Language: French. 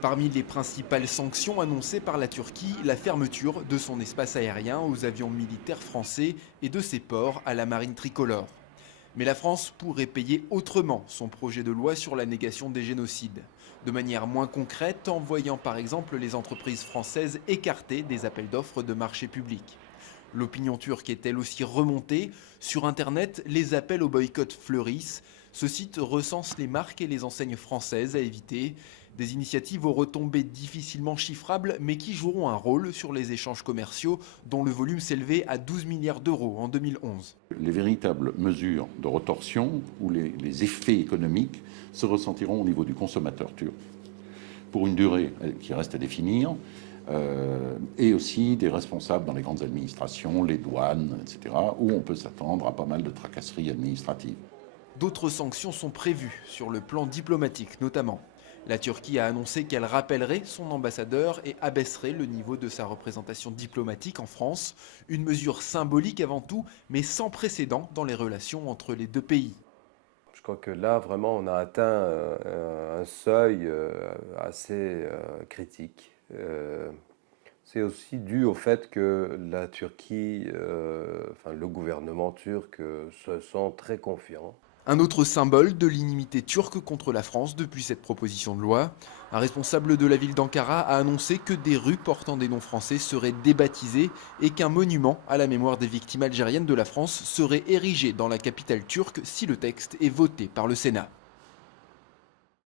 Parmi les principales sanctions annoncées par la Turquie, la fermeture de son espace aérien aux avions militaires français et de ses ports à la marine tricolore. Mais la France pourrait payer autrement son projet de loi sur la négation des génocides, de manière moins concrète en voyant par exemple les entreprises françaises écartées des appels d'offres de marché public. L'opinion turque est elle aussi remontée. Sur Internet, les appels au boycott fleurissent. Ce site recense les marques et les enseignes françaises à éviter. Des initiatives aux retombées difficilement chiffrables, mais qui joueront un rôle sur les échanges commerciaux, dont le volume s'élevait à 12 milliards d'euros en 2011. Les véritables mesures de rétorsion ou les effets économiques se ressentiront au niveau du consommateur turc, pour une durée qui reste à définir, et aussi des responsables dans les grandes administrations, les douanes, etc., où on peut s'attendre à pas mal de tracasseries administratives. D'autres sanctions sont prévues, sur le plan diplomatique notamment. La Turquie a annoncé qu'elle rappellerait son ambassadeur et abaisserait le niveau de sa représentation diplomatique en France. Une mesure symbolique avant tout, mais sans précédent dans les relations entre les deux pays. Je crois que là, vraiment, on a atteint un seuil assez critique. C'est aussi dû au fait que la Turquie, le gouvernement turc se sent très confiant. Un autre symbole de l'inimité turque contre la France depuis cette proposition de loi. Un responsable de la ville d'Ankara a annoncé que des rues portant des noms français seraient débaptisées et qu'un monument à la mémoire des victimes algériennes de la France serait érigé dans la capitale turque si le texte est voté par le Sénat.